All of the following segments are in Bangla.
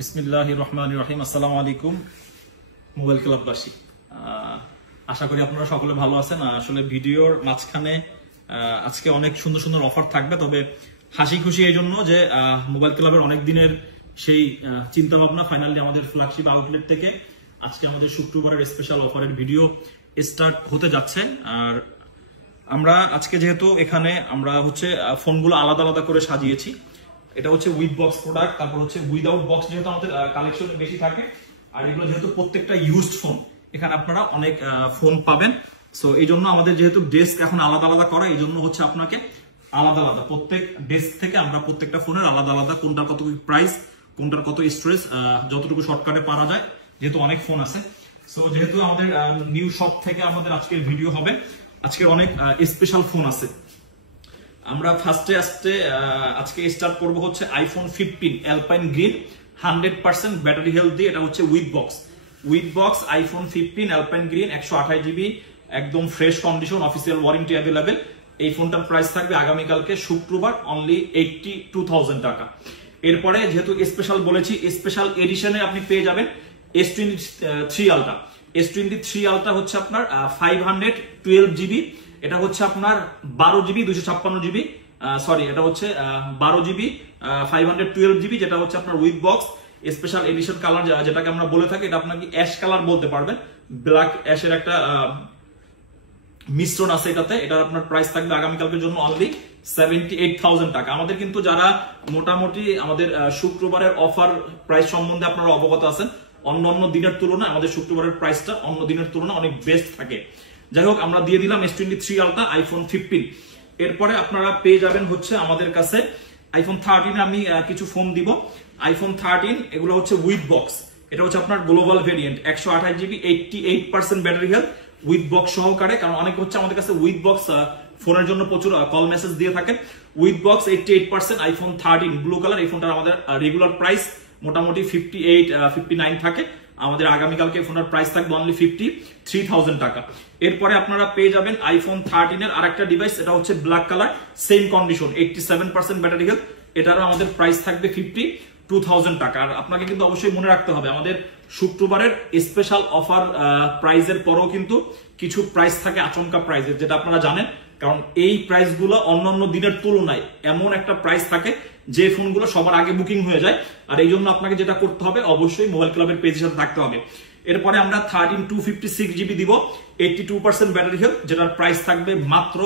বিসমিল্লাহির রহমানির রহিম। আসসালামু আলাইকুম মোবাইল ক্লাববাসী, আশা করি আপনারা সকলে ভালো আছেন। আসলে ভিডিওর মাঝখানে আজকে অনেক সুন্দর সুন্দর অফার থাকবে, তবে হাসি খুশি এই জন্য যে মোবাইল ক্লাবের অনেক দিনের সেই চিন্তা ভাবনা ফাইনালি আমাদের ফ্ল্যাগশিপ আউটলেট থেকে আজকে আমাদের শুক্রবারের স্পেশাল অফারের ভিডিও স্টার্ট হতে যাচ্ছে। আর আমরা আজকে যেহেতু এখানে আমরা হচ্ছে ফোনগুলো আলাদা আলাদা করে সাজিয়েছি, এটা হচ্ছে উইথ বক্স প্রোডাক্ট, তারপর হচ্ছে উইদাউট বক্স যেহেতু আমাদের কালেকশন বেশি থাকে, আর এগুলো যেহেতু প্রত্যেকটা ইউজড ফোন, এখানে আপনারা অনেক ফোন পাবেন। সো এই জন্য আমাদের যেহেতু ডেস্ক এখন আলাদা আলাদা করা, এই জন্য হচ্ছে আপনাকে আলাদা আলাদা প্রত্যেক ডেস্ক থেকে আমরা প্রত্যেকটা ফোনের আলাদা আলাদা কোনটার কত প্রাইস, কোনটার কত স্টোরেজ, যতটুকু শর্টকাটে পারা যায়, যেহেতু অনেক ফোন আছে। সো যেহেতু আমাদের নিউ শপ থেকে আমাদের আজকের ভিডিও হবে, আজকের অনেক স্পেশাল ফোন আছে। আমরা ফার্স্টে আজকে স্টার্ট করব হচ্ছে iPhone 15 alpine green 100% battery health দিয়ে। এটা হচ্ছে with box iPhone 15 alpine green 128 GB, একদম fresh condition, official warranty available. এই ফোনটার প্রাইস থাকবে আগামীকালকে শুক্রবার অনলি 82,000 টাকা। এরপরে যেহেতু স্পেশাল বলেছি, স্পেশাল এডিশনে আপনি পেয়ে যাবেন S23 আলট্রা। S23 আলট্রা হচ্ছে আপনার 512 জিবি, এটা হচ্ছে আপনার 12 জিবি 256 জিবি, সরি এটা হচ্ছে 12 জিবি 512 জিবি, যেটা হচ্ছে আপনার with box special edition colour, যেটাকে আমরা বলে থাকি, এটা আপনাকে অ্যাশ কালার বলতে পারবেন। ব্ল্যাক অ্যাশের একটা মিশ্রণ আছে এটাতে। এটার আপনার প্রাইস থাকবে আগামীকালকের জন্য অনলি 78,000 টাকা। আমাদের কিন্তু যারা মোটামুটি আমাদের শুক্রবারের অফার প্রাইস সম্বন্ধে আপনারা অবগত আছেন, অন্য দিনের তুলনায় আমাদের শুক্রবারের প্রাইসটা অন্য দিনের তুলনায় অনেক বেস্ট থাকে। যাই হোক, আমরা দিয়ে দিলাম S23 আলট্রা আইফোন 15। এরপরে আপনারা পেয়ে যাবেন হচ্ছে আমাদের কাছে আইফোন 13। আমি কিছু ফোন দিব আইফোন 13, এগুলো হচ্ছে উইথ বক্স। এটা হচ্ছে আপনার global variant 128 GB 88% battery health with box সহকারে। কারণ অনেকে হচ্ছে আমাদের কাছে উইথ বক্স ফোনের জন্য প্রচুর কল মেসেজ দিয়ে থাকেন। With box 88% iPhone 13 blue colour. এই ফোনটার আমাদের রেগুলার প্রাইস মোটামুটি 59 থাকে। আমাদের আগামীকালকে ফোনের প্রাইস থাকবে অনলি 53,000 টাকা। এরপরে আপনারা পেয়ে যাবেন আইফোন 13 এর আরেকটা ডিভাইস, এটা হচ্ছে black colour, same condition 87% battery health. এটারও আমাদের প্রাইস থাকবে 52,000 টাকা। আর আপনাকে কিন্তু অবশ্যই মনে রাখতে হবে, আমাদের শুক্রবারের স্পেশাল অফার প্রাইজের পরেও কিন্তু কিছু প্রাইস থাকে আচমকা প্রাইজের, যেটা আপনারা জানেন। কারণ এই প্রাইসগুলো অন্যান্য দিনের তুলনায় এমন একটা প্রাইস থাকে যে ফোনগুলো সবার আগে বুকিং হয়ে যায়। আর এই জন্য আপনাকে যেটা করতে হবে, অবশ্যই মোবাইল ক্লাবের পেজের সাথে থাকতে হবে। এরপরে আমরা 13 256 জিবি দিব 82% ব্যাটারি হেলথ, যেটার প্রাইস থাকবে মাত্র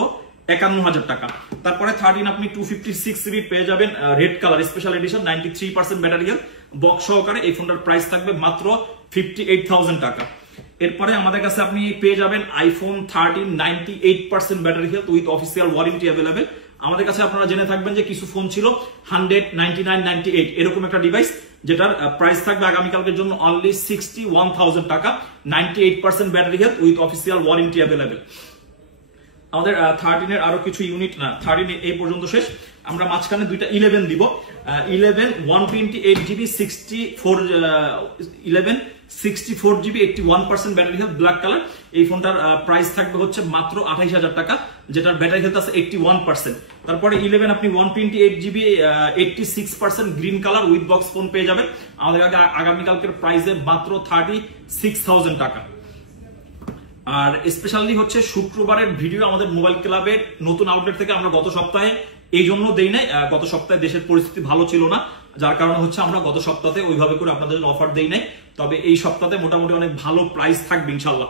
51,000 টাকা। তারপরে 13 আপনি 256 জিবি পেয়ে যাবেন red colour special edition 93% battery health box সহকারে। এই ফোনটার প্রাইস থাকবে মাত্র 58,000 টাকা। এরপরে আমাদের কাছে আপনি পেয়ে যাবেন iPhone 13 98% battery health with official warranty available. আমাদের কাছে আপনারা জেনে থাকবেন যে কিছু ফোন ছিল 100 99 98 এরকম একটা ডিভাইস, যেটার প্রাইস থাকবে আগামীকালকের জন্য অনলি 61,000 টাকা। 98% battery health with official warranty available. আমাদের 13 এর আরো কিছু ইউনিট না, 13 এই পর্যন্ত শেষ। আমরা মাঝখানে দুইটা 11 দিব। 11 128 GB 64 GB 81% battery health black colour. এই ফোনটার প্রাইস থাকবে হচ্ছে মাত্র 28,000 টাকা, যেটার ব্যাটারি হেলথ আছে 81%। তারপরে 11 আপনি 128 GB 86% green colour with box phone পেয়ে যাবেন আমাদের আগামীকালকের প্রাইসে মাত্র 36,000 টাকা। আর স্পেশালি হচ্ছে শুক্রবারের ভিডিও আমাদের মোবাইল ক্লাবের নতুন আউটলেট থেকে আমরা গত সপ্তাহে এই জন্য দেই নাই, গত সপ্তাহে দেশের পরিস্থিতি ভালো ছিল না, যার কারণে হচ্ছে আমরা গত সপ্তাহে ওইভাবে করে আপনাদের অফার দেই নাই। তবে এই সপ্তাহে মোটামুটি অনেক ভালো প্রাইস থাকবে ইনশাল্লাহ।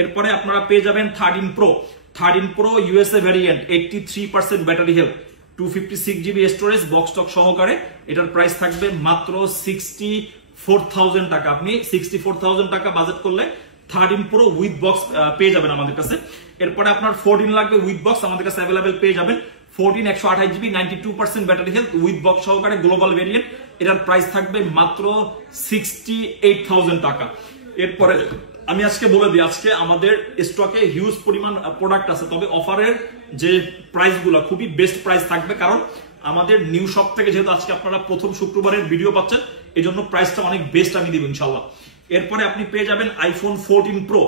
এরপরে আপনারা পেয়ে যাবেন 13 pro USA variant 83% battery health 256 GB storage box stock সহকারে। এটার প্রাইস থাকবে মাত্র 64,000 টাকা। আপনি 64,000 টাকা বাজেট করলে 13 প্রো উইথ বক্স পেয়ে যাবেন আমাদের কাছে। এরপরে আপনার 14 লাগবে উইথ বক্স, আমাদের কাছে অ্যাভেলেবেল পেয়ে যাবেন 14 128 GB 92% battery health with box সহকারে গ্লোবাল ভেরিয়েন্ট। এটার প্রাইস থাকবে মাত্র 68,000 টাকা। এরপরে আমি আজকে বলে দিই, আজকে আমাদের স্টকে হিউজ পরিমাণ প্রোডাক্ট আছে, তবে অফারের যে প্রাইসগুলো খুবই বেস্ট প্রাইস থাকবে। কারণ আমাদের নিউ শপ থেকে যেহেতু আজকে আপনারা প্রথম শুক্রবারের ভিডিও পাচ্ছেন, এই জন্য প্রাইসটা অনেক বেস্ট আমি দিব ইনশাল্লাহ। এরপরে আপনি পেয়ে যাবেন iPhone 14 pro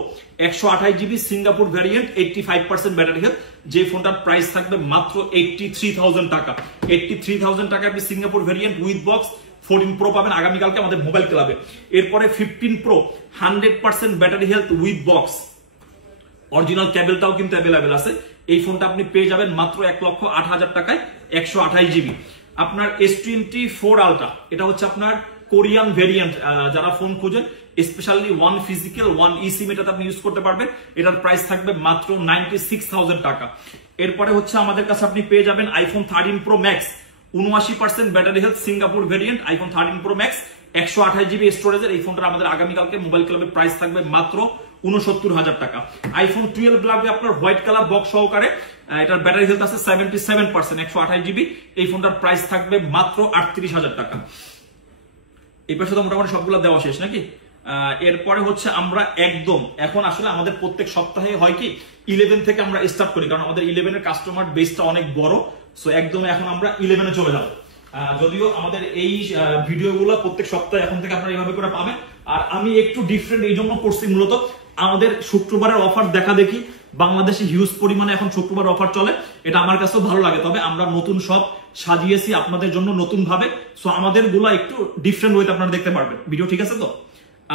128 GB Singapore variant 85% battery health, যে ফোনটার প্রাইস থাকবে মাত্র 83,000 টাকা। 83,000 টাকা আপনি Singapore variant with box 14 pro পাবেন আগামীকালকে আমাদের মোবাইল ক্লাবে। এরপরে 15 pro 100% battery health with box, original কেবলটাও কিন্তু অ্যাভেলেবেল আছে। এই ফোনটা আপনি পেয়ে যাবেন মাত্র 1,08,000 টাকায় 128 জিবি। আপনার S24 আলট্রা, এটা হচ্ছে আপনার কোরিয়ান ভেরিয়েন্ট। যারা ফোন খোঁজেন specially one physical one E সিম এটাতে আপনি ইউজ করতে পারবেন। এটার প্রাইস থাকবে মাত্র 96,000 টাকা। এরপরে হচ্ছে আমাদের কাছে আপনি পেয়ে যাবেন iPhone 13 pro max 79% battery health Singapore variant, iPhone 13 pro max 128 GB স্টোরেজের। এই ফোনটা আমাদের আগামীকালকে মোবাইল ক্লাবের প্রাইস থাকবে মাত্র 69,000 টাকা। আইফোন 12 লাগবে আপনার হোয়াইট কালার বক্স সহকারে, এটার ব্যাটারি হেলথ আছে 77%, 128 জিবি। এই ফোনটার প্রাইস থাকবে মাত্র 38,000 টাকা। এই পাশে তো মোটামুটি সবগুলো দেওয়া শেষ নাকি? এরপরে হচ্ছে আমরা একদম এখন আসলে আমাদের প্রত্যেক সপ্তাহে হয় কি 11 থেকে আমরা স্টার্ট করি, কারণ আমাদের 11 এর কাস্টমার বেসটা অনেক বড়। সো একদম এখন আমরা 11 এ চলে যাব। যদিও আমাদের এই ভিডিওগুলো প্রত্যেক সপ্তাহে এখন থেকে আপনারা এইভাবে করে পাবেন। আর আমি একটু ডিফারেন্ট এই জন্য করছি, মূলত আমাদের শুক্রবারের অফার দেখা দেখি বাংলাদেশে হিউজ পরিমাণে এখন শুক্রবার অফার চলে, এটা আমার কাছেও ভালো লাগে। তবে আমরা নতুন সব সাজিয়েছি আপনাদের জন্য নতুন ভাবে, সো আমাদের গুলা একটু ডিফারেন্ট ওয়েতে আপনারা দেখতে পারবেন ভিডিও, ঠিক আছে তো?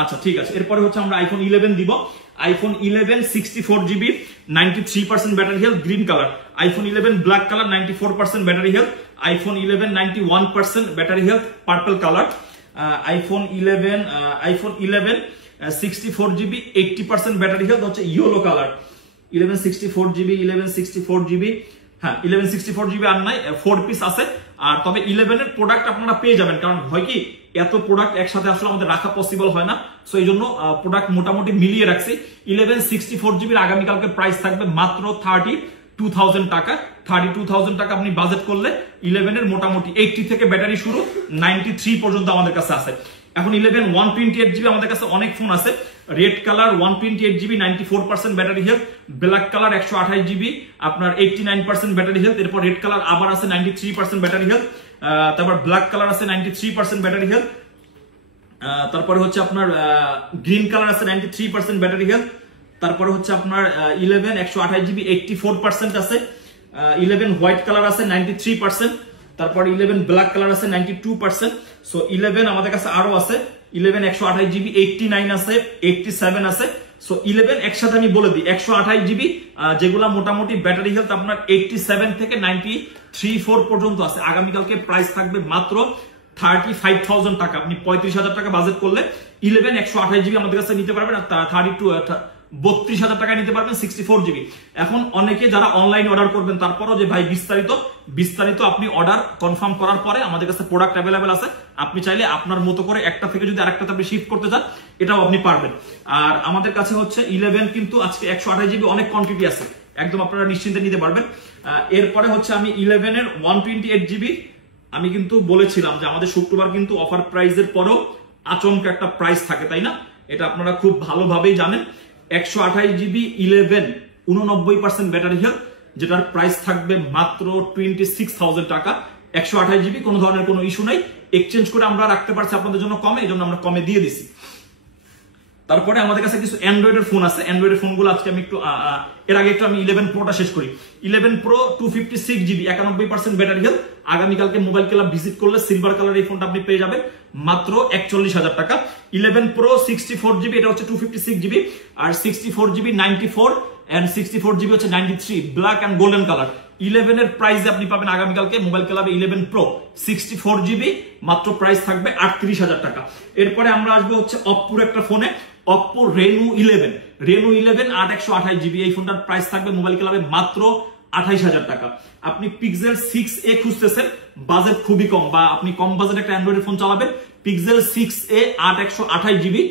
আচ্ছা ঠিক আছে। এরপরে হচ্ছে আমরা আইফোন 11 দিব। IPhone 11 64 GB 93% battery health green colour, iPhone 11 black colour 94% battery health, iPhone 11 91% battery health purple colour, iPhone 11 64 GB 80% battery health হচ্ছে ইয়েলো কালার, 1164 জিবি হ্যাঁ 1164 জিবি আর নাই, 4 পিস আছে। আর তবে 11 এর প্রোডাক্ট আপনারা পেয়ে যাবেন, কারণ হয় কি এত প্রোডাক্ট একসাথে আসলে আমাদের রাখা পসিবল হয় না, সো এই জন্য প্রোডাক্ট মোটামুটি মিলিয়ে রাখছি। 1164 জিবির আগামীকালকে প্রাইস থাকবে মাত্র 32,000 টাকা। 32,000 টাকা আপনি বাজেট করলে 11 এর মোটামুটি 80 থেকে ব্যাটারি শুরু 93 পর্যন্ত আমাদের কাছে আছে। এখন 11 128 জিবি আমাদের কাছে অনেক ফোন আছে। Red colour 128 GB 94% battery health, black colour 128 GB আপনার 89% ব্যাটারি হেলথ। এরপর রেড কালার আবার আছে 93% ব্যাটারি হেলথ, তারপর ব্ল্যাক কালার আছে 93% ব্যাটারি হেলথ, তারপরে হচ্ছে আপনার গ্রিন কালার আছে 93% ব্যাটারি হেলথ, তারপরে হচ্ছে আপনার 11 128 জিবি 84% আছে, 11 হোয়াইট কালার আছে 93%, তারপর 11 ব্ল্যাক কালার আছে 92%। সো 11 আমাদের কাছে আরো আছে, 11 128 জিবি 89 আছে, 87 আছে। সো 11 একসাথে আমি বলে দিই 128 জিবি যেগুলা মোটামুটি ব্যাটারি হেলথ আপনার 87 থেকে 93-4 পর্যন্ত আছে। আগামীকালকে প্রাইস থাকবে মাত্র 35,000 টাকা। আপনি 35,000 টাকা বাজেট করলে 11 128 জিবি আমাদের কাছে নিতে পারবেন, আর 32,000 টাকা নিতে পারবেন 64 জিবি। এখন অনেকে যারা অনলাইন অর্ডার করবেন তারপরও যে ভাই বিস্তারিত আপনি অর্ডার কনফার্ম করার পরে আমাদের কাছে প্রোডাক্ট অ্যাভেলেবেল আছে, আপনি চাইলে আপনার মতো করে একটা থেকে যদি আরেকটাতে আপনি শিফট করতে চান এটাও আপনি পারবেন। আর আমাদের কাছে হচ্ছে 11 কিন্তু আজকে 128 জিবি অনেক কোয়ান্টিটি আছে, একদম আপনারা নিশ্চিন্তে নিতে পারবেন। এরপরে হচ্ছে আমি 11 এর 128 জিবি আমি কিন্তু বলেছিলাম যে আমাদের শুক্রবার কিন্তু অফার প্রাইসের পরেও আচমকা একটা প্রাইস থাকে, তাই না? এটা আপনারা খুব ভালোভাবেই জানেন। 128 জিবি 11 89% ব্যাটারি হেলথ, যেটার প্রাইস থাকবে মাত্র 26,000 টাকা। 128 জিবি কোনো ধরনের কোনো ইস্যু নাই, এক্সচেঞ্জ করে আমরা রাখতে পারছি আপনাদের জন্য কমে, এই জন্য আমরা কমে দিয়ে দিছি। তারপরে আমাদের কাছে কিছু অ্যান্ড্রয়েডের ফোন আছে, অ্যান্ড্রয়েডের ফোনগুলো আজকে আমি একটু এর আগে একটু আমি 11 প্রোটা শেষ করি। 11 প্রো 256 জিবি 91% ব্যাটারি হেলথ, আগামীকালকে মোবাইল ক্লাব ভিজিট করলে সিলভার কালার এই ফোনটা আপনি পেয়ে যাবেন মাত্র 41,000 টাকা। 11 প্রো 64 জিবি, এটা হচ্ছে 256 জিবি, আর 64 জিবি 94 এন্ড 64 জিবি হচ্ছে 93 ব্ল্যাক এন্ড গোল্ডেন কালার। 11 এর প্রাইসে আপনি পাবেন আগামীকালকে মোবাইল ক্লাবে 11 প্রো 64 জিবি, মাত্র প্রাইস থাকবে 38,000 টাকা। এরপরে আমরা আসবো হচ্ছে অপ্পোর একটা ফোনে, অপ্পো রেনো 11 8128 জিবি, এই ফোনটার প্রাইস থাকবে মোবাইল ক্লাবে মাত্র 28,000 টাকা। আপনি পিক্সেল 6a খুঁজতেছেন, বাজেট খুবই কম বা আপনি কম বাজেট একটা অ্যান্ড্রয়েড ফোন চালাবেন, পিক্সেল 6a 8128 জিবি,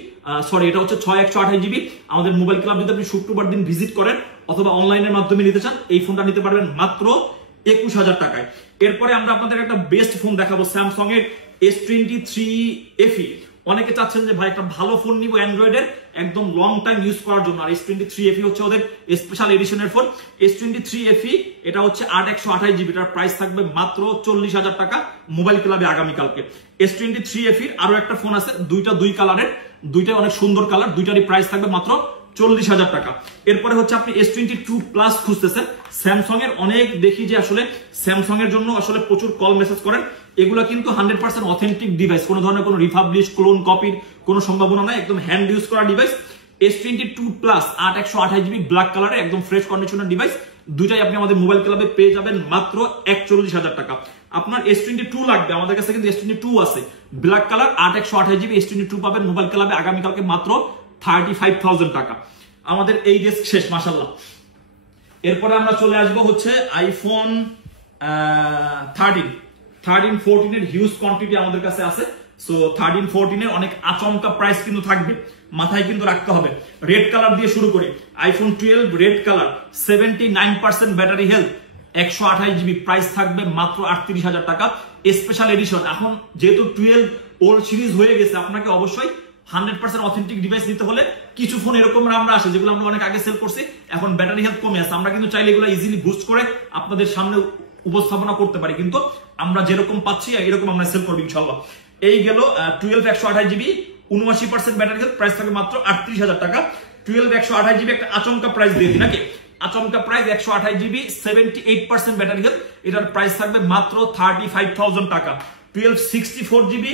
সরি এটা হচ্ছে 6128 জিবি। আমাদের মোবাইল ক্লাব যদি আপনি শুক্রবার দিন ভিজিট করেন অথবা অনলাইনের মাধ্যমে নিতে চান, এই ফোনটা নিতে পারবেন মাত্র 21,000 টাকায়। এরপরে আমরা আপনাদের একটা বেস্ট ফোন দেখাবো, স্যামসাং এর S23 FE। অনেকে চাচ্ছেন যে ভাই একটা ভালো ফোন নিব অ্যান্ড্রয়েডের একদম লং টাইম ইউজ করার জন্য, আর S23 FE হচ্ছে ওদের স্পেশাল এডিশনের ফোন। S23 FE এটা হচ্ছে 8128 জিবি, এটার প্রাইস থাকবে মাত্র 40,000 টাকা মোবাইল ক্লাবে আগামীকালকে। S23 FE আরো একটা ফোন আছে, দুইটা দুই কালারের, দুইটাই অনেক সুন্দর কালার, দুইটারই প্রাইস থাকবে মাত্র 40,000 টাকা। এরপরে হচ্ছে আপনি S22 প্লাস খুঁজতেছেন, স্যামসাং এর অনেক দেখি যে আসলে স্যামসাং এর জন্য আসলে প্রচুর কল মেসেজ করেন, এগুলো কিন্তু 100% অথেন্টিক ডিভাইস, কোনো ধরনের কোনো রিফাবলিশ ক্লোন কপির কোনো সম্ভাবনা নাই, একদম হ্যান্ড ইউজ করা device. S22 plus 8/128GB black কালারে একদম ফ্রেশ কন্ডিশনের ডিভাইস, দুইটাই আপনি আমাদের মোবাইল ক্লাবে পেয়ে যাবেন মাত্র 41,000 টাকা। আপনার S22 লাগবে, আমাদের কাছে কিন্তু S22 আছে ব্ল্যাক কালার 8/128GB S22 পাবেন মোবাইল ক্লাবে আগামীকালকে মাত্র 35,000 টাকা। আমাদের এই ডেস্ক শেষ মাশাআল্লাহ। এরপরে আমরা চলে আসবো হচ্ছে আইফোন 13, 14 এর হিউজ কোয়ান্টিটি আমাদের কাছে আছে। সো 13, 14 এর অনেক আচমকা প্রাইস কিন্তু থাকবে, মাথায় কিন্তু রাখতে হবে। রেড কালার দিয়ে শুরু করি, iPhone 12 red colour 79% battery health, 128GB, price থাকবে মাত্র 38,000 টাকা। স্পেশাল এডিশন, এখন যেহেতু 12 ওল্ড সিরিজ হয়ে গেছে, আপনাকে অবশ্যই 100% অথেন্টিক ডিভাইস নিতে হলে কিছু ফোন এরকম আমরা আসে যেগুলো আমরা অনেক আগে সেল করছি, এখন ব্যাটারি হেলথ কমে আছে, আমরা কিন্তু চাইলে এগুলো ইজিলি বুস্ট করে আপনাদের সামনে উপস্থাপনা করতে পারি, কিন্তু আমরা যেরকম পাচ্ছি এরকম আমরা সেল করবো ইনশাআল্লাহ। এই গেল 12 128GB 79% ব্যাটারি হেলথ, প্রাইস থাকবে মাত্র 38,000 টাকা। 12 128GB একটা আচমকা প্রাইস দিয়ে দিই নাকি, আচমকা প্রাইস 128GB 78% ব্যাটারি হেলথ, এটার প্রাইস থাকবে মাত্র 35,000 টাকা। 12 64GB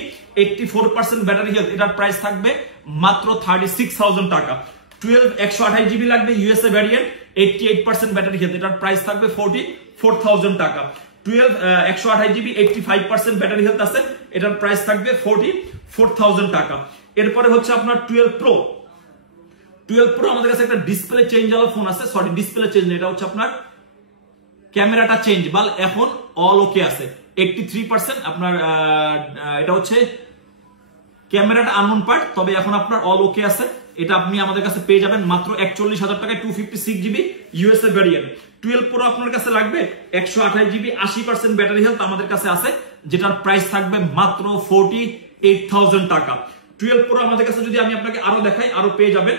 84% ব্যাটারি হেলথ, এটার প্রাইস থাকবে মাত্র 36,000 টাকা। 12 128GB লাগবে ইউএসএ ভ্যারিয়েন্ট 88% ব্যাটারি হেলথ, এটার প্রাইস থাকবে 44,000 টাকা। 12 128GB 85% ব্যাটারি হেলথ আছে, এটার প্রাইস থাকবে 44,000 টাকা। এরপরে হচ্ছে আপনার 12 Pro আমাদের কাছে একটা ডিসপ্লে চেঞ্জেবল ফোন আছে, সরি ডিসপ্লে চেঞ্জ না, এটা হচ্ছে আপনার ক্যামেরাটা চেঞ্জেবল, এখন অল ওকে আছে 83%। আপনার এটা হচ্ছে ক্যামেরাটা আননোন পার্ট, তবে এখন আপনার অল ওকে আছে। এটা আপনি আমাদের কাছে পেয়ে যাবেন মাত্র 41,000 টাকায় 256GB ইউএসএ ভ্যারিয়েন্ট। 12 Pro আপনার কাছে লাগবে 128GB 80% ব্যাটারি হেলথ, আমাদের কাছে আছে, যেটার প্রাইস থাকবে মাত্র 48,000 টাকা। 12 Pro আমাদের কাছে যদি আমি আপনাকে আরো দেখাই, আরো পেয়ে যাবেন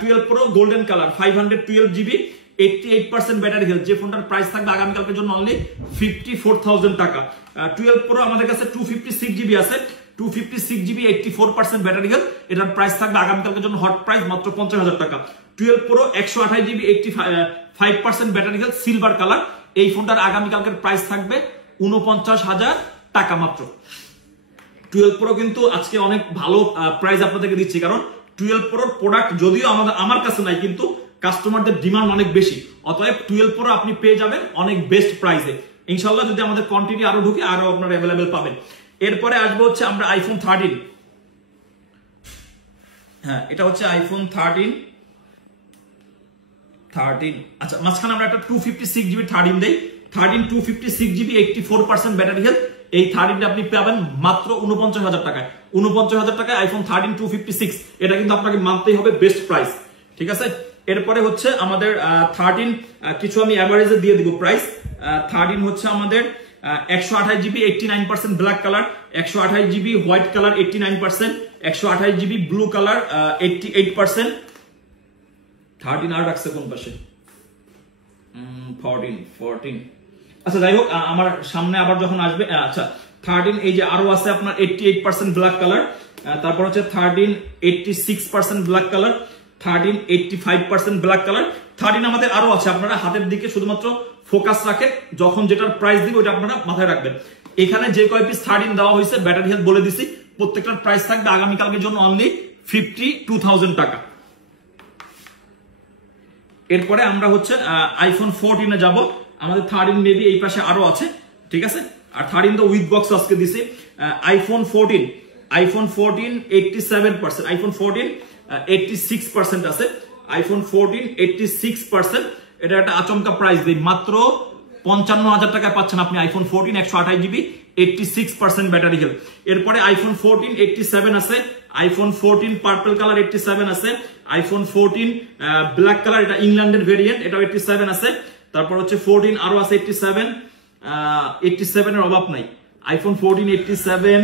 12 Pro golden colour 512GB 88% battery health, যে ফোনটার প্রাইস থাকবে আগামীকালকের জন্য অনলি 54,000 টাকা। 12 Pro আমাদের কাছে 256GB আছে, 256GB 84% ব্যাটারি হেলথ, এটার প্রাইস থাকবে আগামীকালকের জন্য হট প্রাইস মাত্র 50,000 টাকা। 12 Pro 128GB 85% battery health silver colour, এই ফোনটার আগামীকালকের প্রাইস থাকবে 49,000 টাকা মাত্র। 12 Pro কিন্তু আজকে অনেক ভালো প্রাইস আপনাদেরকে দিচ্ছি, কারণ 12 Pro প্রোডাক্ট যদিও আমার কাছে নাই, কিন্তু কাস্টমারদের ডিমান্ড অনেক বেশি, অতএব 12 Pro আপনি পেয়ে যাবেন অনেক বেস্ট প্রাইসে ইনশাআল্লাহ, যদি আমাদের কোয়ান্টিটি আরো ঢুকে আরো আপনারা अवेलेबल পাবেন। এরপরে আসবো হচ্ছে আমরা আইফোন 13, হ্যাঁ এটা হচ্ছে আইফোন 13। আচ্ছা মাঝখানে আমরা একটা 256GB 13 দেই, 13 256GB 84% ব্যাটারি হেলথ, এই 13টা আপনি পাবেন মাত্র 49,000 টাকায়। 49,000 টাকায় আইফোন 13 256, এটা কিন্তু আপনাকে মানতেই হবে বেস্ট প্রাইস, ঠিক আছে। এরপরে হচ্ছে আমাদের 13 কিছু আমি এভারেজে দিয়ে দিব প্রাইস। 13 হচ্ছে আমাদের 128GB 89% black colour, 128GB white colour 89%, 128GB blue colour 88%। 13 আর রাখছে কোন পাশে, 14। আচ্ছা যাই হোক, আমার সামনে আবার যখন আসবে, আচ্ছা 13 এই যে আরো আছে আপনার 88% ব্ল্যাক কালার, তারপর হচ্ছে 13 86% ব্ল্যাক কালার, 13 85% ব্ল্যাক কালার। 13 আমাদের আরো আছে, আপনারা হাতের দিকে শুধুমাত্র ফোকাস রাখেন, যখন যেটার প্রাইস দিবে ওটা আপনারা মাথায় রাখবেন। এখানে যে কয় পিস 13 দেওয়া হয়েছে ব্যাটারি হেলথ বলে দিছি, প্রত্যেকটার প্রাইস থাকবে আগামীকালকের জন্য অনলি 52,000 টাকা। এরপরে আমরা হচ্ছে আইফোন 14 এ যাব, আমাদের 13 মেবি এই পাশে আরো আছে, ঠিক আছে। আর 13 তো উইথ বক্স আজকে দিছি। আইফোন 14 87%, আইফোন 14 86% আছে, আইফোন 14 86%, এটা একটা আচমকা প্রাইস দেই, মাত্র 55,000 টাকায় পাচ্ছেন আপনি আইফোন 14 128GB 86% ব্যাটারি হেলথ। এরপরে আইফোন 14 87 আছে, আইফোন 14 পার্পল কালার 87 আছে, আইফোন 14 ব্ল্যাক কালার, এটা ইংল্যান্ডের ভেরিয়েন্ট, এটাও 87 আছে। তারপর হচ্ছে 14 আরো আছে 87 এর অভাব নাই। আইফোন 14 87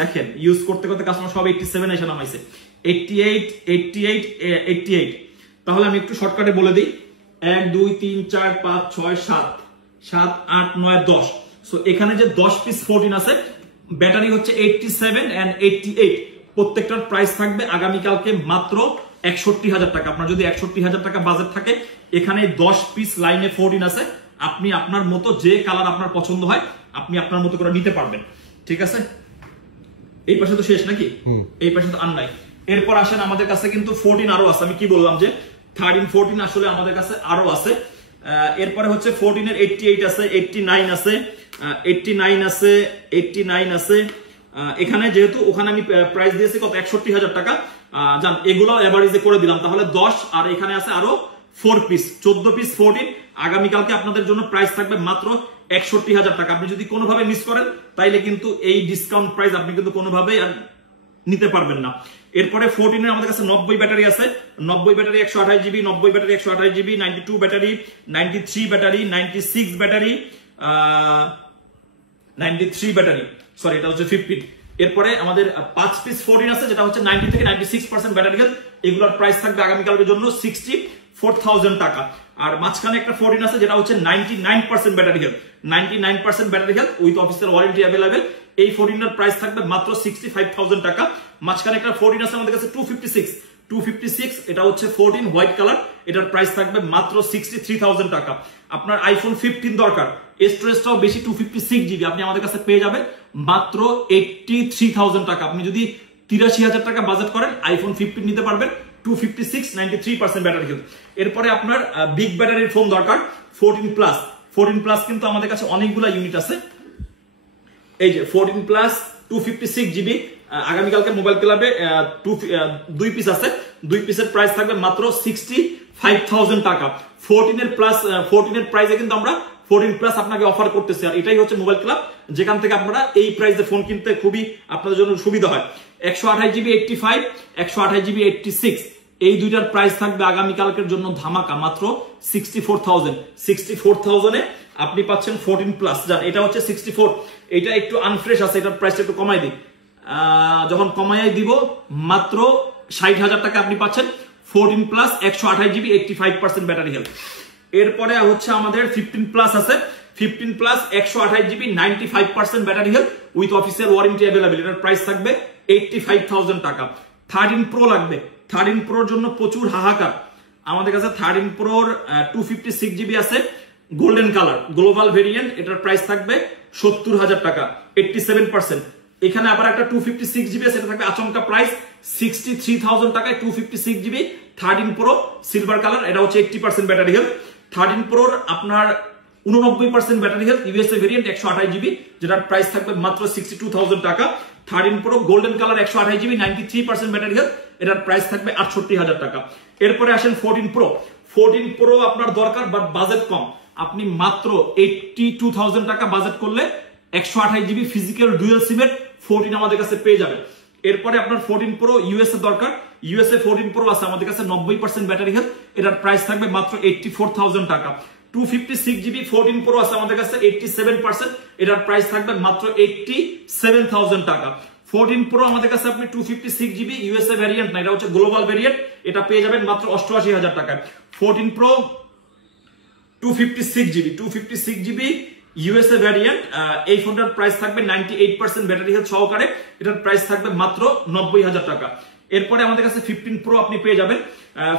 দেখেন ইউজ করতে করতে কাস্টমার সব 87 এসে নামাইছে, 88। তাহলে আমি একটু শর্টকাটে বলে দিই, 1 2 3 4 5 6 7 8 9 10। সো এখানে যে 10 পিস 14 আছে, ব্যাটারি হচ্ছে 87 and 88, প্রত্যেকটার প্রাইস থাকবে আগামীকালকে মাত্র ৬১,০০০ টাকা। আপনার যদি ৬১,০০০ টাকা বাজেট থাকে, এখানে 10 পিস লাইনে 14 আছে, আপনি আপনার মতো যে কালার আপনার পছন্দ হয় আপনি আপনার মতো করে নিতে পারবেন, ঠিক আছে। এই পাশে তো শেষ নাকি, এই পাশে তো আর নাই। এরপর আসেন আমাদের কাছে কিন্তু 14 আরো আছে, আমি কি বললাম যে 13 14 আসলে আমাদের কাছে আরো আছে। এরপরে হচ্ছে 14 এর 88 আছে, 89 আছে, 89 আছে, 89 আছে। এখানে যেহেতু ওখানে আমি প্রাইস দিয়েছি কত ৬১,০০০ টাকা, জান এগুলো এভারেজে করে দিলাম, তাহলে 10 আর এখানে আছে আরো 4 পিস, 14 পিস 14। আগামীকালকে আপনাদের জন্য প্রাইস থাকবে মাত্র ৬১,০০০ টাকা। আপনি যদি কোনোভাবে মিস করেন তাইলে কিন্তু এই ডিসকাউন্ট প্রাইস আপনি কিন্তু কোনোভাবেই আর নিতে পারবেন না। এরপরে 14 এর আমাদের কাছে 90 ব্যাটারি আছে, 90 battery 128 GB, 90 battery 128 GB, 92 battery, 93 battery, 96 battery, 93 battery, sorry এটা হচ্ছে 15। এরপরে আমাদের 5 পিস 14 আছে, যেটা হচ্ছে 90 থেকে 96% ব্যাটারি হেলথ। এগুলোর প্রাইস থাকবে আগামীকালকের জন্য 64,000 টাকা। আর মাঝখানে একটা 14 আছে যেটা হচ্ছে 99% battery health, 99% battery health with official warranty available. এই 14 এর প্রাইস থাকবে মাত্র 65,000 টাকা। মাঝখানে একটা 14 আছে আমাদের কাছে 256, এটা হচ্ছে 14 হোয়াইট কালার, এটার প্রাইস থাকবে মাত্র 63,000 টাকা। আপনার আইফোন 15 দরকার, স্টোরেজটাও বেশি 256 জিবি, আপনি আমাদের কাছে পেয়ে যাবেন মাত্র 83,000 টাকা। আপনি যদি 83,000 টাকা বাজেট করেন আইফোন 15 নিতে পারবেন, 256, 93% ব্যাটারি হেলথ। এরপরে আপনার বিগ ব্যাটারির ফোন দরকার 14 প্লাস কিন্তু আমাদের কাছে অনেকগুলো ইউনিট আছে। এই যে 14 প্লাস 256 জিবি, আগামীকালকে মোবাইল ক্লাবে 2 পিস আছে, 2 পিসের প্রাইস থাকবে মাত্র 65,000 টাকা। 14 এর প্রাইসে কিন্তু আমরা 14 প্লাস আপনাকে অফার করতেছি, আর এটাই হচ্ছে মোবাইল ক্লাব যেখান থেকে আপনারা এই প্রাইসে ফোন কিনতে খুবই আপনাদের জন্য সুবিধা হয়। 128 জিবি 85, 128 জিবি 86, এই দুইটার প্রাইস থাকবে আগামীকালকের জন্য ধামাকা মাত্র 64,000। 64,000 এ আপনি পাচ্ছেন 14 প্লাস, যান এটা হচ্ছে 64, এটা একটু আনফ্রেশ আছে, এটার প্রাইসটা একটু কমাই দিই, যখন কমাই দিব মাত্র 60,000 টাকা আপনি পাচ্ছেন 14 প্লাস 128 জিবি 85% ব্যাটারি হেলথ। এরপরে হচ্ছে আমাদের 15 প্লাস আছে, 15 plus 128 GB 95% battery health with official warranty available, এটার প্রাইস থাকবে 85,000 টাকা। 13 প্রো লাগবে, 13 প্রোর জন্য প্রচুর হাহাকার। আমাদের কাছে 13 প্রোর 256 জিবি আছে, গোল্ডেন কালার, গ্লোবাল ভেরিয়েন্ট, এটার প্রাইস থাকবে 70,000 টাকা, 87%। এখানে আবার একটা 256 জিবি আছে, এটা থাকবে আচমকা প্রাইস 63,000 টাকায় 256 জিবি 13 প্রো সিলভার কালার, এটা হচ্ছে 80% ব্যাটারি হেলথ। 13 প্রোর আপনার 89% battery health, USA variant 128 GB, যেটার প্রাইস থাকবে মাত্র 62,000 টাকা। 13 pro golden colour 128 GB 93% battery health, এটার প্রাইস থাকবে 68,000 টাকা। এরপরে আসেন 14 প্রো। 14 প্রো আপনার দরকার বাট বাজেট কম, আপনি মাত্র 82,000 টাকা বাজেট করলে 128 জিবি ফিজিক্যাল ডুয়াল সিমের 14 আমাদের কাছে পেয়ে যাবেন। এরপরে আপনার 14 প্রো ইউএসএ দরকার, ইউএসএ 14 প্রো আছে আমাদের কাছে 90% ব্যাটারি হেলথ, এটার প্রাইস থাকবে মাত্র 84,000 টাকা। 256 জিবি 14 প্রো আছে আমাদের কাছে 87%, এটার প্রাইস থাকবে মাত্র 87,000 টাকা। 14 প্রো আমাদের কাছে আপনি 256 জিবি ইউএসএ ভ্যারিয়েন্ট না, এটা হচ্ছে গ্লোবাল ভ্যারিয়েন্ট, এটা পেয়ে যাবেন মাত্র 88,000 টাকায়। 14 প্রো 256 জিবি ইউএসএ ভ্যারিয়েন্ট, এই ফোনটার প্রাইস থাকবে 98% ব্যাটারি হেলথ সহকারে, এটার প্রাইস থাকবে মাত্র 90,000 টাকা। এরপরে আমাদের কাছে 15 প্রো আপনি পেয়ে যাবেন,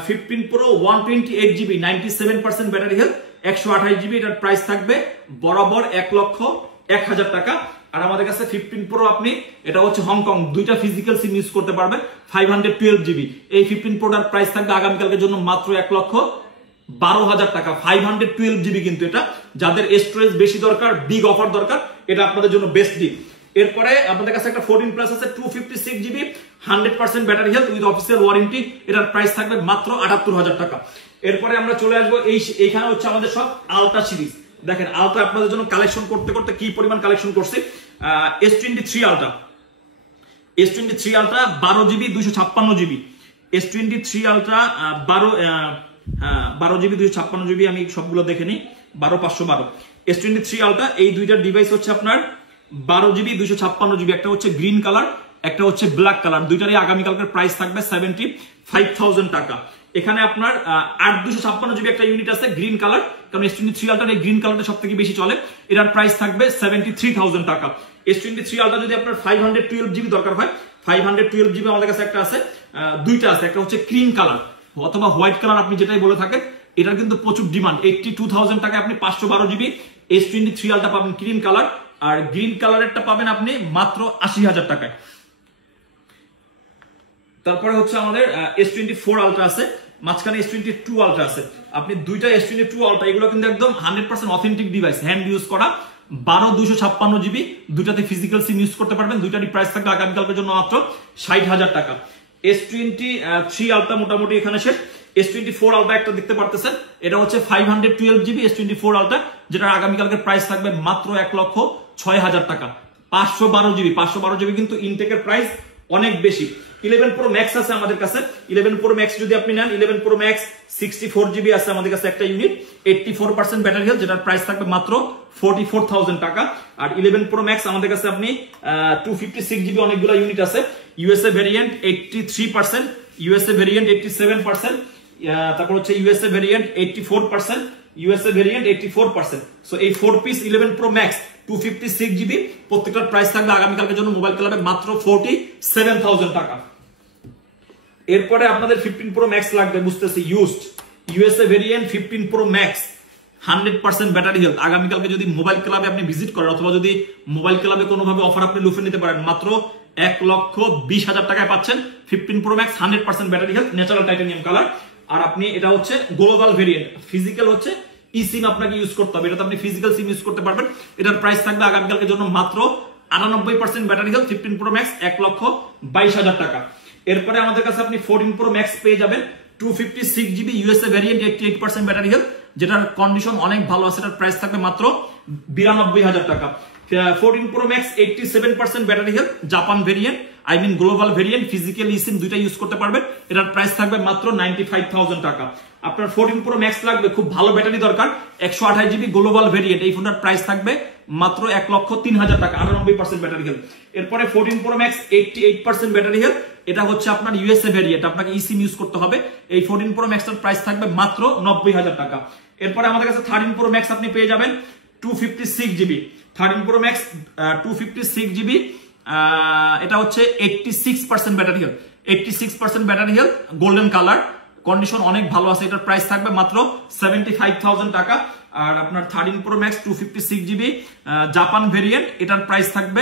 15 pro 128 GB 97% battery health, 128 GB, এটার প্রাইস থাকবে বরাবর 1,01,000 টাকা। আর আমাদের কাছে 15 প্রো আপনি, এটা হচ্ছে হংকং, দুইটা ফিজিক্যাল সিম ইউজ করতে পারবেন, 512 জিবি। এই 15 প্রোটার প্রাইস থাকবে আগামীকালকের জন্য মাত্র 1,12,000 টাকা, 512 জিবি। কিন্তু এটা যাদের স্টোরেজ বেশি দরকার, বিগ অফার দরকার, এটা আপনাদের জন্য বেস্ট ডিল। এরপরে আমাদের কাছে একটা 14 প্লাস আছে 256 GB 100% battery health with official warranty, এটার প্রাইস থাকবে মাত্র 78,000 টাকা। এরপরে আমরা চলে আসবো এইখানে হচ্ছে আমাদের সব আলট্রা সিরিজ। দেখেন আলট্রা আপনাদের জন্য কালেকশন করতে করতে কি পরিমাণ কালেকশন করছি। S23 ultra, S23 ultra 12 GB 256 GB, S23 ultra 12 GB 256 GB, আমি সবগুলো দেখে নিই, 12,512। S23 আলট্রা এই দুইটার ডিভাইস হচ্ছে আপনার 12 জিবি 256 জিবি, একটা হচ্ছে গ্রিন কালার, একটা হচ্ছে ব্ল্যাক কালার, দুইটারই আগামীকালকের প্রাইস থাকবে 75,000 টাকা। এখানে আপনার 8,256 জিবি একটা ইউনিট আছে গ্রিন কালার, কারণ S23 আলট্রার এই গ্রিন কালারটা সব থেকে বেশি চলে, এটার প্রাইস থাকবে 73,000 টাকা। S23 আলট্রা যদি আপনার 512 জিবি দরকার হয়, 512 জিবি আমাদের কাছে একটা আছে, দুইটা আছে, একটা হচ্ছে ক্রিম কালার অথবা হোয়াইট কালার, আপনি যেটাই বলে থাকেন। এটার কিন্তু প্রচুর ডিমান্ড। 82,000 টাকায় আপনি 512 জিবি S23 আলট্রা পাবেন ক্রিম কালার, আর গ্রিন কালারেরটা পাবেন আপনি মাত্র 80,000 টাকায়। তারপরে হচ্ছে আমাদের S24 আলট্রা আছে, মাঝখানে S22 আলট্রা আছে। আপনি দুইটা S22 আলট্রা, এগুলো কিন্তু একদম 100% অথেন্টিক ডিভাইস, হ্যান্ড ইউজ করা, 12 জিবি, দুইটাতে ফিজিক্যাল সিম ইউজ করতে পারবেন। দুইটারই প্রাইস থাকবে আগামীকালকের জন্য মাত্র 60,000 টাকা। S23 আলট্রা মোটামুটি এখানে শেষ। S24 আলট্রা একটা দেখতে পারতেছেন, এটা হচ্ছে 512 জিবি S24 আলট্রা, যেটা আগামীকালকের প্রাইস থাকবে মাত্র 1,06,000 টাকা। 512 জিবি কিন্তু ইনটেকের প্রাইস অনেক বেশি। 11 Pro Max আছে আমাদের কাছে। 11 Pro Max যদি আপনি নেন, 11 Pro Max 64 জিবি আছে আমাদের কাছে একটা ইউনিট, 84% ব্যাটারি হেলথ, যেটার প্রাইস থাকবে মাত্র 44,000 টাকা। আর 11 Pro Max আমাদের কাছে আপনি 256 জিবি অনেকগুলো ইউনিট আছে। ইউএসএ ভেরিয়েন্ট 83%, ইউএসএ ভেরিয়েন্ট 87%, তারপর হচ্ছে USA variant 84%, USA variant 84%। So এই 4 পিস 11 Pro Max 256 জিবি প্রত্যেকটার প্রাইস থাকবে আগামীকালকের জন্য মোবাইল ক্লাবে মাত্র 47,000 টাকা। এরপরে আপনাদের 15 Pro Max লাগবে, বুঝতেছি used, USA variant 15 Pro Max 100% battery health. আগামীকালকে যদি মোবাইল ক্লাবে আপনি ভিজিট করেন অথবা যদি মোবাইল ক্লাবে কোনোভাবে অফার আপনি লুফে নিতে পারেন, মাত্র 1,20,000 টাকায় পাচ্ছেন 15 Pro Max 100% battery health, natural titanium colour. আর আপনি এটা হচ্ছে গ্লোবাল ভেরিয়েন্ট, ফিজিক্যাল হচ্ছে ই সিম আপনাকে ইউজ করতে হবে, এটাতে আপনি ফিজিক্যাল সিম ইউজ করতে পারবেন। এটার প্রাইস থাকবে আগামীকালকের জন্য মাত্র 98% ব্যাটারি হেলথ, 15 Pro Max 1,22,000 টাকা। এরপরে আমাদের কাছে আপনি 14 Pro Max পেয়ে যাবেন 256 GB USA variant, 88% battery health, যেটার কন্ডিশন অনেক ভালো আছে। এটার প্রাইস থাকবে মাত্র 92,000 টাকা। 14 Pro Max 87% battery health, Japan variant, I mean global variant, physical eSIM দুইটা ইউজ করতে পারবেন। এটার প্রাইস থাকবে মাত্র 95,000 টাকা। আপনার 14 Pro Max লাগবে, খুব ভালো ব্যাটারি দরকার, 128 জিবি গ্লোবাল ভেরিয়েন্ট, এই ফোনটার প্রাইস থাকবে মাত্র 1,03,000 টাকা, 98% ব্যাটারি হেলথ। এরপরে 14 Pro Max 88% ব্যাটারি হেলথ, এটা হচ্ছে আপনার ইউএসএ ভেরিয়েন্ট, আপনাকে ইসিম ইউজ করতে হবে। এই 14 Pro Max এর প্রাইস থাকবে মাত্র 90,000 টাকা। এরপরে আমাদের কাছে 13 Pro Max আপনি পেয়ে যাবেন 256 জিবি, 13 Pro Max 256 জিবি, এটা হচ্ছে 86% battery health, 86% battery health, golden colour, condition অনেক ভালো আছে। এটার প্রাইস থাকবে মাত্র 75,000 টাকা। আর আপনার 13 Pro Max 256 GB Japan variant, এটার প্রাইস থাকবে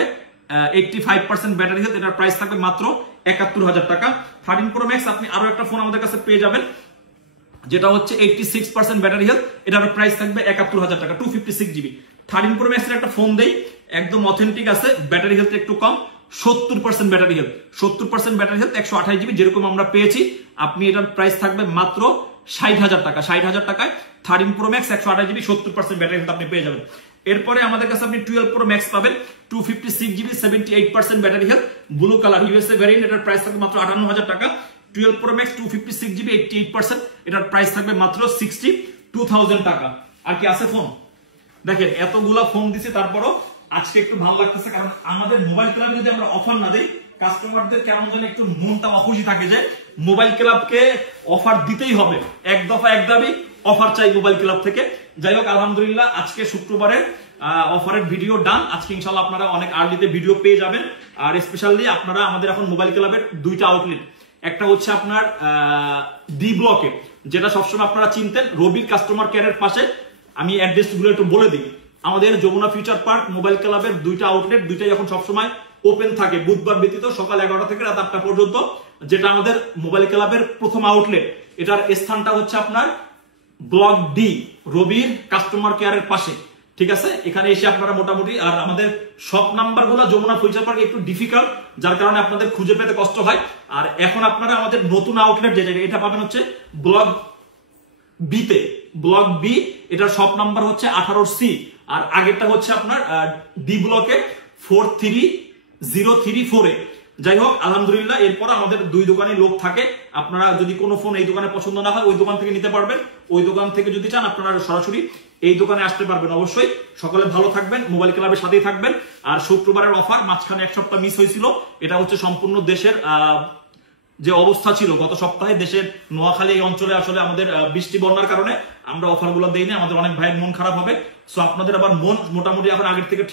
85% ব্যাটারি হেলথ, এটার প্রাইস থাকবে মাত্র 71,000 টাকা। 13 Pro Max আপনি আরো একটা ফোন আমাদের কাছে পেয়ে যাবেন, যেটা হচ্ছে 86% ব্যাটারি হেলথ, এটার প্রাইস থাকবে 71,000 টাকা, 256 জিবি। 13 Pro Max এর একটা ফোন দেই, একদম অথেন্টিক আছে, ব্যাটারি হেলথ একটু কম, 70% battery health, 70% battery health, 128 GB, যেরকম আমরা পেয়েছি। আপনি এটার প্রাইস থাকবে মাত্র 60,000 টাকা, 60,000 টাকায় 13 Pro Max 128 GB 70% battery health আপনি পেয়ে যাবেন। এরপরে আমাদের কাছে আপনি 12 Pro Max পাবেন 256 GB 78% battery health, blue colour, USA variant, এটার প্রাইস থাকবে মাত্র 58,000 টাকা। 12 Pro Max 256 জিবি 88%, এটার প্রাইস থাকবে মাত্র 62,000 টাকা। আর কি আছে ফোন? দেখেন এতগুলা ফোন দিছি, তারপরও আজকে একটু ভালো লাগতেছে, কারণ আমাদের মোবাইল ক্লাবে যদি আমরা অফার না দিই, কাস্টমারদের কেমন যেন একটু মনটা অখুশি থাকে যে মোবাইল ক্লাবকে অফার দিতেই হবে, এক দফা এক দাবি অফার চাই মোবাইল ক্লাব থেকে। যাই হোক, আলহামদুলিল্লাহ আজকে শুক্রবারের অফারের ভিডিও ডান। আজকে ইনশাআল্লাহ আপনারা অনেক আর্লিতে ভিডিও পেয়ে যাবেন। আর স্পেশালি আপনারা আমাদের এখন মোবাইল ক্লাবের দুইটা আউটলেট, একটা হচ্ছে আপনার ডি ব্লকে, যেটা সবসময় আপনারা চিনতেন, রবির কাস্টমার কেয়ারের পাশে। আমি অ্যাড্রেস গুলো একটু বলে দিই। আমাদের যমুনা ফিউচার পার্ক মোবাইল ক্লাবের দুইটা আউটলেট, দুইটাই এখন সবসময় ওপেন থাকে, বুধবার ব্যতীত সকাল 11টা থেকে রাত 8টা পর্যন্ত। যেটা আমাদের মোবাইল ক্লাবের প্রথম আউটলেট, এটার স্থানটা হচ্ছে আপনার ব্লক ডি, রবির কাস্টমার কেয়ারের পাশে, ঠিক আছে? এখানে এসে আপনারা মোটামুটি, আর আমাদের সব নাম্বার গুলো যমুনা ফিউচার পার্ক একটু ডিফিকাল্ট, যার কারণে আপনাদের খুঁজে পেতে কষ্ট হয়। আর এখন আপনারা আমাদের নতুন আউটলেট যেটা, এটা পাবেন হচ্ছে ব্লক বিতে, ব্লক বি, এটার সব নাম্বার হচ্ছে 18C, আর আগেরটা হচ্ছে আপনার ডি ব্লকে 43034-এ। যাই হোক, আলহামদুলিল্লাহ এরপর আমাদের দুই দোকানে লোক থাকে। আপনারা যদি কোনো ফোন এই দোকানে পছন্দ না হয়, ওই দোকান থেকে নিতে পারবেন। ওই দোকান থেকে যদি চান আপনারা সরাসরি এই দোকানে আসতে পারবেন। অবশ্যই সকলে ভালো থাকবেন, মোবাইল ক্লাবের সাথেই থাকবেন। আর শুক্রবারের অফার, মাঝখানে এক সপ্তাহ মিস হয়েছিল, এটা হচ্ছে সম্পূর্ণ দেশের যে অবস্থা ছিল গত সপ্তাহে দেশের নোয়াখালী এই অঞ্চলে আসলে আমাদের বৃষ্টি বন্যার কারণে আমরা অফারগুলো দেইনি, আমাদের অনেক ভাইয়ের মন খারাপ হবে। সো আপনাদের আবার মন মোটামুটি এখন আগের থেকে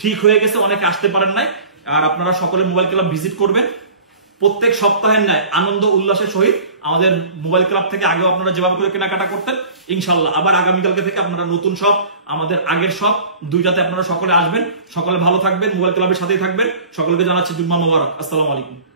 ঠিক হয়ে গেছে, অনেকে আসতে পারেন নাই। আর আপনারা সকলে মোবাইল ক্লাব ভিজিট করবেন প্রত্যেক সপ্তাহের ন্যায় আনন্দ উল্লাসের সহিত আমাদের মোবাইল ক্লাব থেকে। আগেও আপনারা যেভাবে করে কেনাকাটা করতেন, ইনশাল্লাহ আবার আগামীকালকে থেকে আপনারা নতুন শপ, আমাদের আগের শপ, দুইটাতে আপনারা সকলে আসবেন। সকলে ভালো থাকবেন, মোবাইল ক্লাবের সাথেই থাকবেন। সকলকে জানাচ্ছি জুম্মা মোবারক। আসসালামু আলাইকুম।